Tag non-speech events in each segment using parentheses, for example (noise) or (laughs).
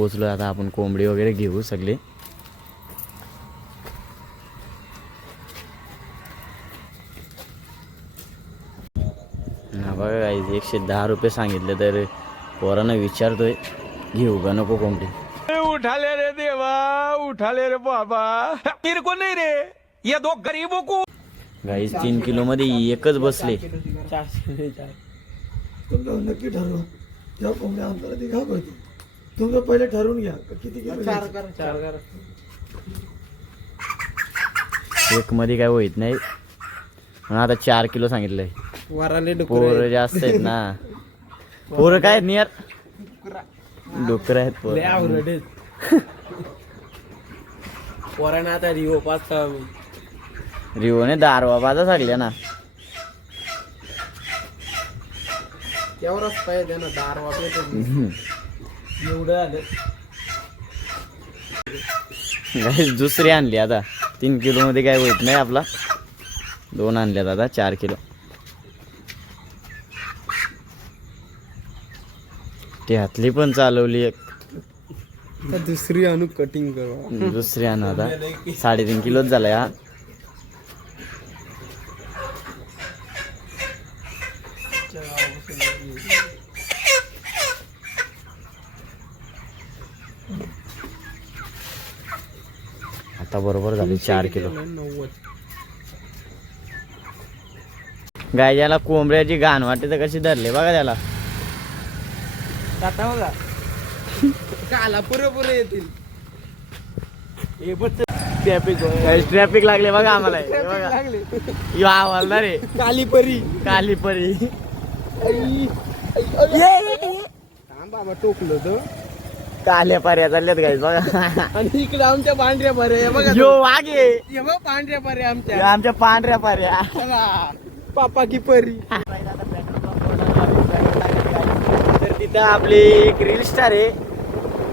पोचलो आता आपण कोंबडी वगैरे घेऊ सगळे. बघा गाईज एकशे दहा रुपये सांगितले तर पोरानं विचारतोय घेऊ का नको कोंबडी? उठाले रे देवा उठाले रे बाबा. मेरे को नहीं रे ये दो गरीबों को. गाईज तीन किलो मध्ये एकच बसले. नक्की ठरवा. जेव्हा कोंबड्या घाबरते तुमचं पहिले ठरवून घ्या. किती किलो घ्यायचं. एक मध्ये काय होईत नाही. म्हणून आता चार किलो सांगितलंय. वराले पोरं जास्त आहेत ना. (laughs) पोरं काय आहेत नियर? डुकर. आहेत पोरं. (laughs) पोरांना आता रिओ पाच रिओने दारवा बाजा सांगल्या ना. तेवढंच पाहिजे ना दार वापरतो हम्म. एवढं आलं. गाईस दुसरी आणली आता. तीन किलो मध्ये काय होत नाही आपला. दोन आणल्यात आता चार किलो. ती हातली पण चालवली एक. दुसरी अनु कटिंग करू. दुसरी आणू आता. साडेतीन किलोच झालाय हा. आता बरोबर झाले चार किलो. गाय ज्याला कोंबड्याची घाण वाटते तर कशी धरले बघा त्याला. आता बघा. काला पुरे पुरे येतील. हे बघ ट्रॅफिक लागले बघा आम्हाला. यो आवाज रे. काली परी. काली परी. थांब बाबा टोकलो तो काल्या पर्या चालल्यात गाईस बघा. आणि इकडे आमच्या पांढऱ्या परे बघा यो वागे हे बघ पांढऱ्या परे यो आमच्या आमच्या पांढऱ्या पर्या. बघा पापा की परी. तर तिथं आपली एक रील स्टार आहे.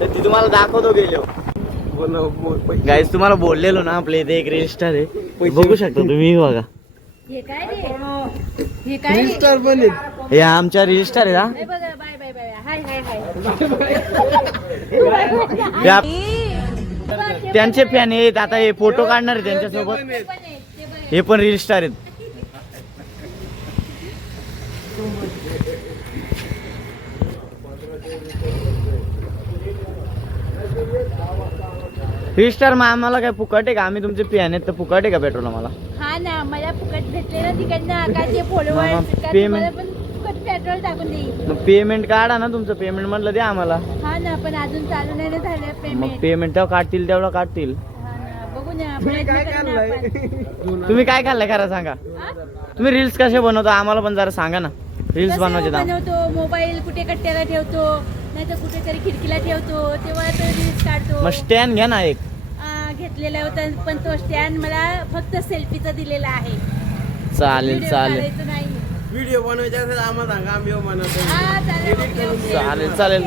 तर ती तुम्हाला दाखवतो गेलो. गाईस तुम्हाला बोललेलो ना आपल्या इथे एक रील स्टार आहे. बघू शकता तुम्ही बघा. हे काय हे काय हे आमच्या रील स्टार आहे हे ना त्यांचे फॅन आहेत आता हे फोटो काढणार आहे त्यांच्यासोबत. हे पण रील स्टार आहेत. रील स्टार मग आम्हाला काय फुकट आहे का? आम्ही तुमचे फॅन आहेत तर फुकट आहे का पेट्रोल आम्हाला? हा ना मला फुकट भेटले ना तिकडनं ते मामा, पण फुकट पेट्रोल टाकून देईल. मग पेमेंट काढा ना तुमचं. पेमेंट म्हटलं द्या आम्हाला. हा ना पण अजून चालू नाही ना झालं मग पेमेंट पेमेंट तेव्हा काढतील तेवढं काढतील. हा ना बघू ना प्रयत्न करू ना आपण. तुम्ही काय खाल्लंय खरं सांगा. हा? तुम्ही रील्स कसे बनवता? आम्हाला पण जरा सांगा ना. रील्स कसं बनवायचे बनवतो? मोबाईल कुठे कट्ट्याला ठेवतो? नाही तर कुठेतरी खिडकीला ठेवतो. तेव्हा तो रील्स काढतो. मग स्टँड घ्या ना एक. आ, घेतलेला होता पण तो स्टँड मला फक्त सेल्फीचा दिलेला आहे. चालेल चालेल. काढायचं नाही. व्हिडिओ बनवायचा असेल आम्हाला सांगा आम्ही बनवतो हा चालेल. चालेल.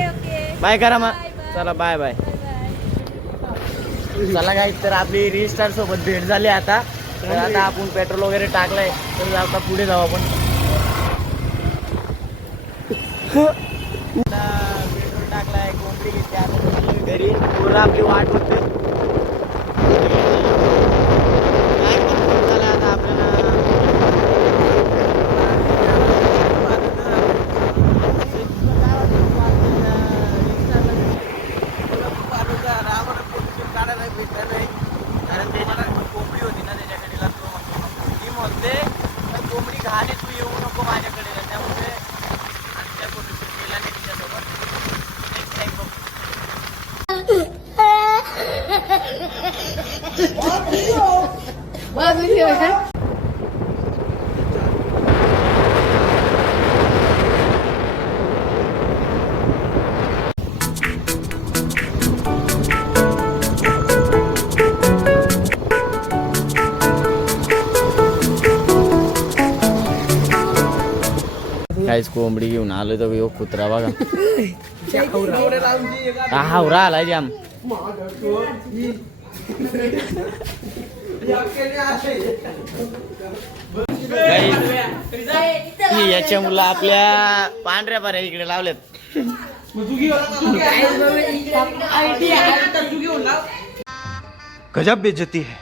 बाय करा मग. चला बाय बाय. चला काय तर आपली रीस्टार सोबत भेट झाली आता. तर आता आपण पेट्रोल वगैरे टाकलंय. तर आता पुढे जाऊ आपण. (laughs) पेट्रोल टाकलाय कोंबडी घेतली? आता घरी. पूर्ण आपली वाट बघते काय पण फोन झाला आता आपल्याला कारण त्याच्याकडे कोंबडी होती ना त्याच्याकडे लागतो म्हणतो ती म्हणते "तर कोंबडी घाले तू येऊ नको माझ्याकडे त्यामुळे आमच्या फोटोशूट केला नाही तिच्यासोबत नेक्स्ट टाइम बघू काहीच कोंबडी घेऊन आलो तर यो कुत्रा बघा. हा हावरा आलाय जाम. ही याच्या मुलं आपल्या पांढऱ्या पाऱ्या इकडे लावल्यात. गजब बेइज्जती है।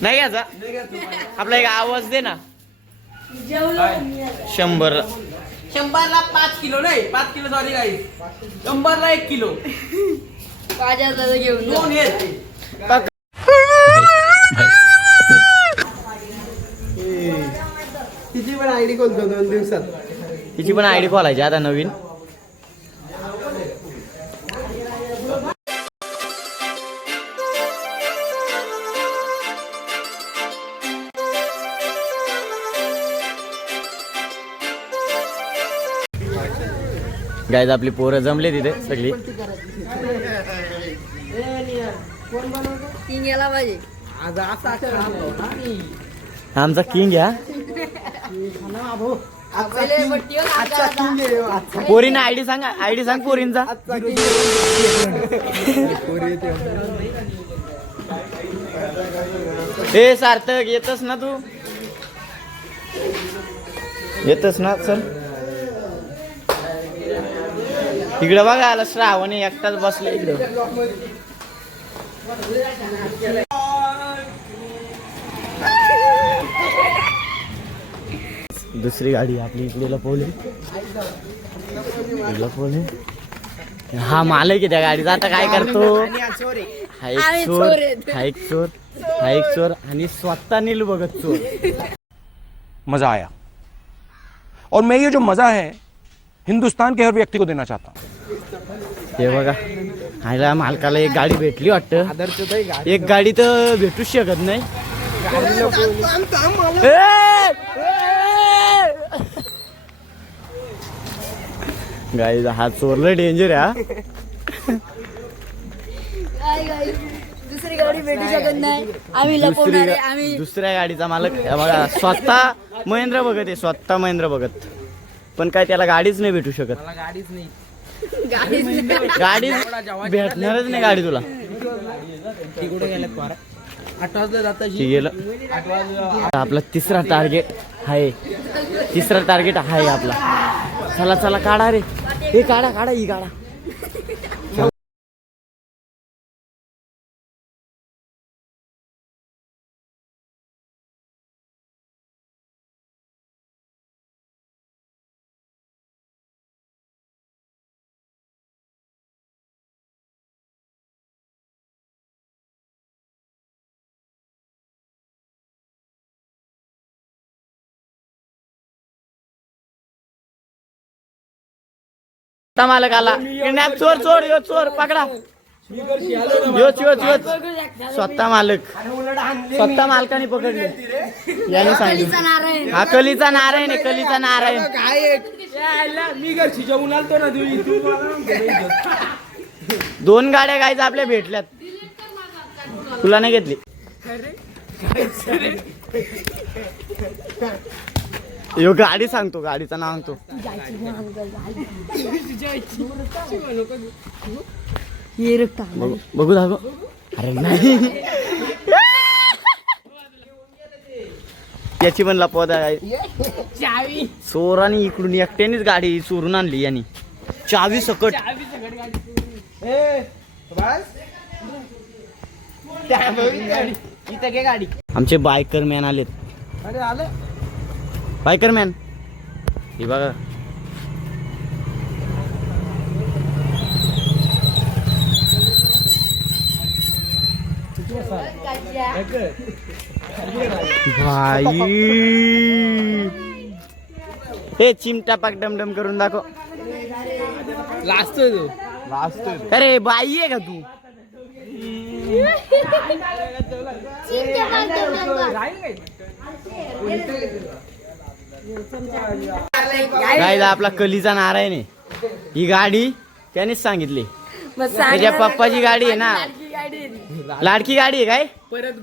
नाही घ्यायचा आपला एक आवाज दे ना. शंभर. शंभरला पाच किलो नाही पाच किलो सॉरी काही शंभरला एक किलो. घेऊन दोन येत तिची पण आयडी खोलतो दोन दिवसात? तिची पण आयडी खोलायची आता नवीन. गायज आपली पोरं जमले तिथे सगळी. तीन गेला पाहिजे. आज असा आमचा किंग या पहिले बट्टीवर आजचा king आहे, आजचा. पोरीना आयडी सांग आयडी सांग पोरींचा आजचा king आहे. पोरी येते. हे सार्थक येतस ना तू येतस ना चल इकडं बघा आला श्रावण आहे, एकटाच बसले इकडं दुसरी गाडी आपली इकडे लपवली. लपवली. हा मालक आहे त्या गाडीचा. आता काय करतो? हा चोर आहे. हा एक चोर. हा एक चोर हा एक चोर आणि स्वतः नील बघत चोर. मजा आया. और मैं ये जो मजा है हिंदुस्तान के हर व्यक्ति को देना चाहता हूँ। हे बघा ह्याला मालकाला एक गाडी भेटली वाटतं. एक गाडी तर भेटूच शकत नाही. गाडीला बोलू. थांब, थांब, मला- गाई हा चोरला डेंजर आहे हा. काय काय दुसरी गाडी भेटू शकत नाही. आम्ही दुसरी लपवणार आहे गा- आम्ही दुसऱ्या गाडीचा मालक बघा स्वतः महेंद्र बघत आहे स्वतः महेंद्र बघत पण काय त्याला गाडीच नाही भेटू शकत. मला गाडीच नाही. गाडी गाडी भेटणारच नाही गाडी तुला. ती गेलं. आपला तिसरा टार्गेट आहे तिसरा टार्गेट आहे आपला. चला चला काढा रे. हे काढा काढा ही काढा. मालक आला. किडनॅप चोर चोर यो चोर पकडा. यो चोर चोर स्वतः मालक. स्वतः मालकाने पकडले. याने सांगितलं. नारायण. हा कलीचा नारायण आहे कलीचा नारायण. मी घरची जेवून आलतो ना. दोन गाड्या गायच्या आपल्या भेटल्यात. तुला नाही घेतली. यो गाडी सांगतो गाडीचं नाव सांगतो बघू बघू दाखव. अरे नाही. याची पण लपवत आहे. चोराने इकडून एकट्यानेच गाडी चोरून आणली यांनी. चावी सकट. आमचे बायकर मॅन आलेत. अरे आलं. बायकर मॅन हे बघा भाई हे चिमटा पाक डमडम करून दाखव. लास्ट तू. अरे बाई आहे का तू? काय आपला कलीचा नारायण आहे ही गाडी त्यानेच सांगितली. त्याच्या पप्पाची गाडी आहे ना. लाडकी गाडी आहे काय?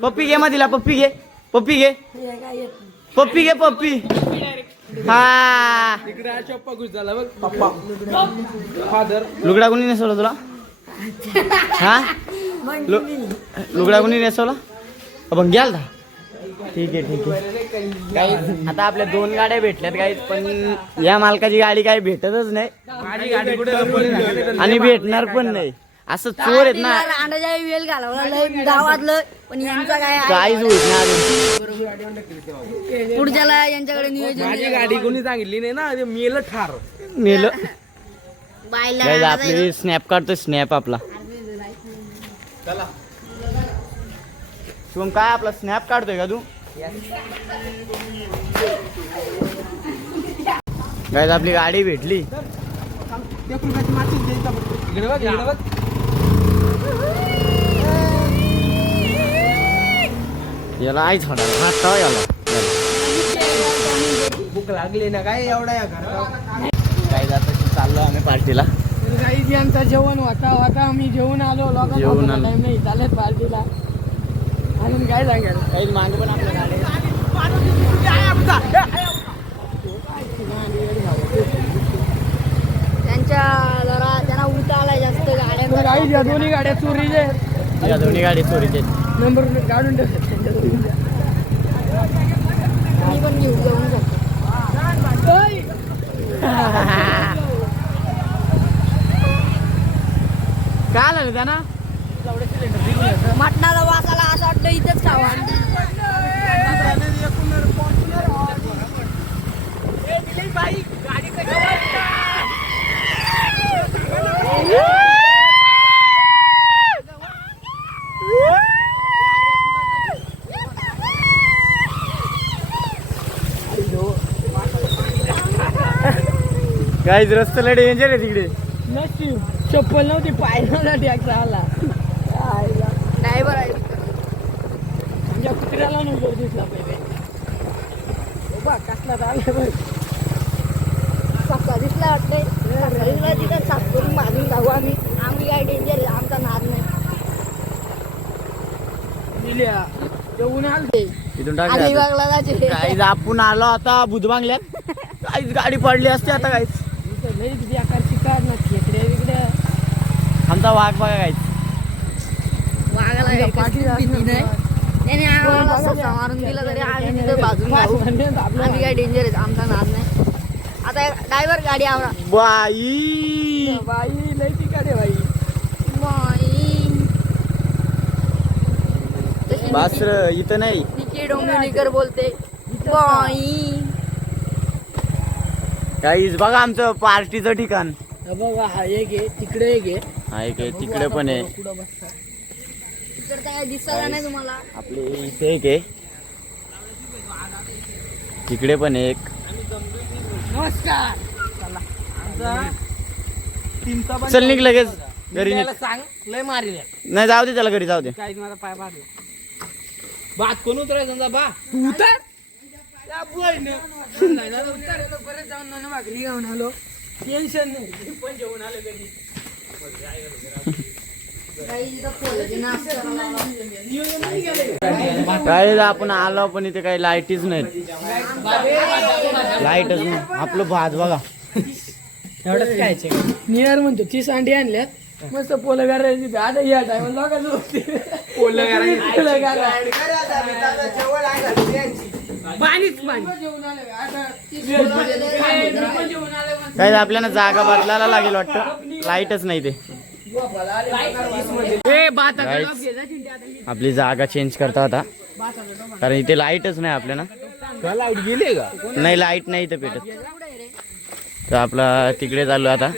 पप्पी घे मग तिला पप्पी घे. पप्पी घे. पप्पी घे पप्पी. हा. इकडे चप्पा घुस झाला बघ. पप्पा फादर. लुगडा कोणी नेसवला तुला? हा? लु- लुगडा कोणी नेसवला? भंगी आलता ठीक आहे ठीक आहे. काही आता आपल्या दोन गाड्या भेटल्यात काही पण या मालकाची गाडी काही भेटतच नाही. माझी गाडी कुठे लपवली नाही. आणि भेटणार पण नाही. असं चोर आहेत ना. अंड्याच्या वेल घालवला लय गावातलं पण यांचा काय आहे? काहीच होत नाही अजून. पुढच्याला यांच्याकडे नियोजन माझी गाडी कोणी सांगितली नाही ना ते मेलं ठार. मेलं. बायला आपली स्नॅप काढतो स्नॅप आपला. शिवम काय आपला स्नॅप काढतोय का तू? गाईज आपली गाडी भेटली. याला आईच होणार हात याला याला. भूक लागली ना काय एवढा या घरात? गाईज आता चाललो आम्ही पार्टीला. यांचा जेवण होता होता आम्ही जेवून आलो. लोकांना नाही चालत पार्टीला. अजून काय सांगाल काही मागे पण आपल्या गाडी त्यांच्या जरा त्यांना उलटा आलाय जास्त गाड्या या दोन्ही गाड्या चोरीचे आहेत. या दोन्ही गाडी चोरीचे नंबर काढून ठेवतात पण घेऊ जाऊन शकतो (laughs) काय आलं त्यांना? मटणाला वासाला असं वाटतं इथंच खावा. गाईज रस्ता लय डेंजर आहे? तिकडे. नशीब चप्पल नव्हती पाय नव्हता ट्रॅक्टर आला ड्रायव्हर आहे. आमच्या कुत्र्याला नंबर दिसला पहिले बा कसला आला बघ सकाळ दिसला सकाळी दिसला तिथं साफ करून बाजून जाऊ आम्ही. आम्ही काय डेंजर आहे? आमचा नाद नाही. दिल्या जेवून आलते इथून आधी टाकले आपण आलो आता बुधबांगल्यात. काहीच गाडी पडली असते आता काहीच आमचा वाघ बघा काहीच त्याने आम्हाला ससा मारून दिला तरी आम्ही तिथं बाजून आम्ही काय डेंजर आहेत? आमचा नाद नाही. आता ड्रायव्हर गाडी आवरा. बाई. बाई लई पिकाडे बाई. बाई. तशी बास इथं नाही. निकी डोंबिवलीकर बोलते. बाई. काहीच बघा आमचं पार्टीचं ठिकाण. हे बघा हा एक आहे तिकडे एक आहे. हा एक आहे तिकडे पण आहे. तर काय दिसला नाही तुम्हाला. आपले इथे एक आहे. तिकडे पण एक. नमस्कार. तीनचा पण चल निघ लगेच. घरी निघ. त्याला सांग. लय मारी नाही जाऊ दे त्याला घरी जाऊ दे. काय माझा पाय बात कोण उतराय समजा बा? तू उतर. त्या बोयनं. नाही ना, उतर. परत जाऊन नाना भाकरी घेऊन आलो. टेन्शन नाही. पण जेवण आलो कधी काय आपण आलो पण इथे काही लाईटीच नाहीत. लाईटच नाही. आपलं भात बघा. एवढंच खायचे. नियर म्हणतो तीस अंडी आणल्यात. मस्त पोलं करायची आता या टायमाला लोकांचं होते. पोलं. पाणीच पाणी. काय आपल्याला जागा बदलायला लागेल वाटतं. लाईटच नाही ते. आपली जागा चेंज करता आता. कारण इथे लाईटच नाही आपल्याला लाइट गेली का? नाही लाइट नाही इथे पेटत. तर आपला तिकडे चालू आता.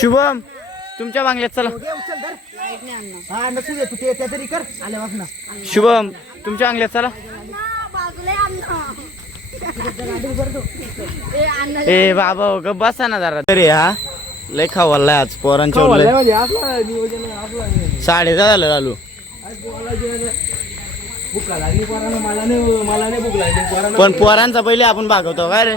शुभम तुमच्या बांगल्यात चला. हा शुभम तुमच्या बांगल्यात चला. ए, बाबा हो ग बसा ना जरा. तरी हा? लय खावालाय आज पोरांच्या आहे. साडे दहा झालं चालू पण पोरांचा पहिले आपण भागवतो काय रे?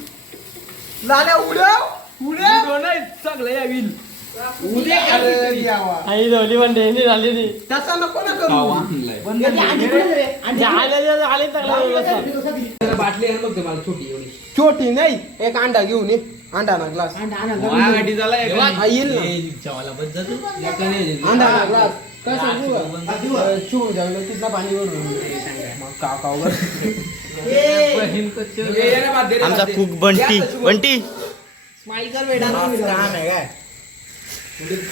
लाल्या उडव उडव चांगलं यावील. आई धवली पण डेली झाली ती त्याचा नको ना करू. आले चांगला. बाटली आहे बघ मला छोटी एवढी. छोटी नाही एक अंडा घेऊन ये. अंडा ना ग्लास येईल ना. बस. अंडा ना ग्लास काय सांगू तिथला पाणी मग. आमचा कुक बंटी. बंटी.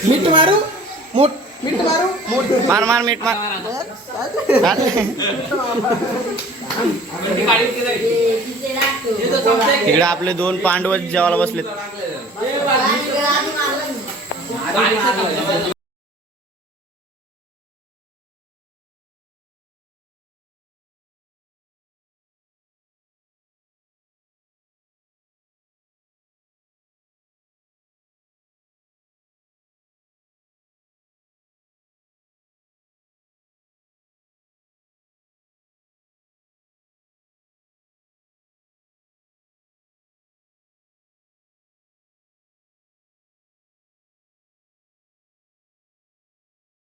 मीठ मारू? मोठ मीठ मारू? मोठ मार मार मीठ मार. तिकडे आपले दोन पांडव जेवायला बसलेत. आलं